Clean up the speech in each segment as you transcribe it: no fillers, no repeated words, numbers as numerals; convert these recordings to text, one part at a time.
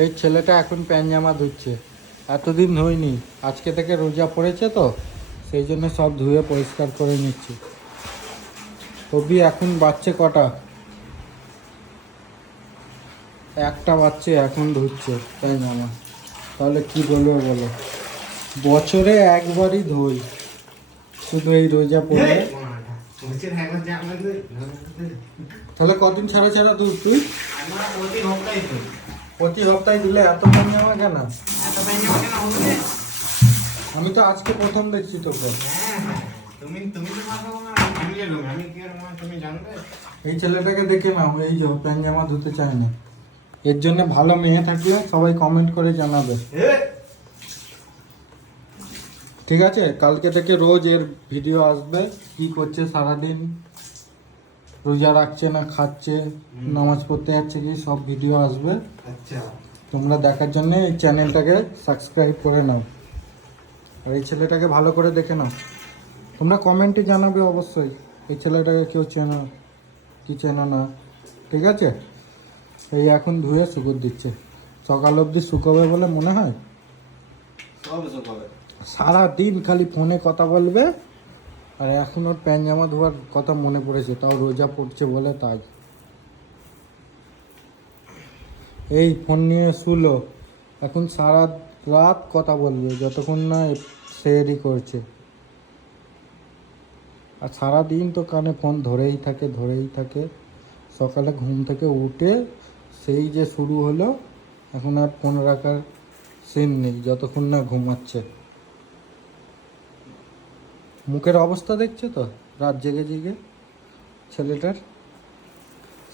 এই ছেলেটা এখন প্যান্ট জামা ধুচ্ছে, এতদিন ধুইনি, আজকে থেকে রোজা পড়েছে তো সেই জন্য সব ধুয়ে পরিষ্কার করে নিচ্ছি। কবি এখন বাচ্চে কটা? একটা বাচ্চে এখন ধুচ্ছে প্যান্ট জামা, তাহলে কি বলবো বলো? বছরে একবারই ধুই, শুধু এই রোজা পড়লে। তাহলে কদিন ছাড়া ছাড়া ধুস তুই? প্রতি সপ্তাহে দিলে এত প্যান্ট জামা কেন? আমি তো আজকে প্রথম দেখছি তোকে। এই ছেলেটাকে দেখে নাও, এই যে প্যান্ট জামা ধুতে চায় না। এর জন্য ভালো মেয়ে থাকলে সবাই কমেন্ট করে জানাবে, ঠিক আছে? কালকে থেকে রোজ এর ভিডিও আসবে, কি করছে সারাদিন, রোজা রাখছে না খাচ্ছে, নামাজ পড়তে যাচ্ছে কি, সব ভিডিও আসবে। আচ্ছা, তোমরা দেখার জন্য এই চ্যানেলটাকে সাবস্ক্রাইব করে নাও, আর এই ছেলেটাকে ভালো করে দেখে নাও। তোমরা কমেন্টে জানাবে অবশ্যই এই ছেলেটাকে কেউ চেনো কি চেনো না, ঠিক আছে? এই এখন ধুয়ে শুকোর দিচ্ছে, সকাল অবধি শুকোবে বলে মনে হয়। সারাদিন খালি ফোনে কথা বলবে, আর এখন ওর প্যান্ট জামা ধোয়ার কথা মনে পড়েছে, তাও রোজা পড়ছে বলে তাই। এই ফোন নিয়ে শুলো, এখন সারা রাত কথা বলবে যতক্ষণ না সেরি করছে, আর সারাদিন তো কানে ফোন ধরেই থাকে। সকালে ঘুম থেকে উঠে সেই যে শুরু হলো, এখন আর ফোন রাখার সিন নেই যতক্ষণ না ঘুমাচ্ছে। মুখের অবস্থা দেখছো তো, রাত জেগে জেগে ছেলেটার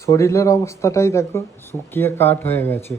শরীরের অবস্থাটাই দেখো, শুকিয়ে কাঠ হয়ে গেছে।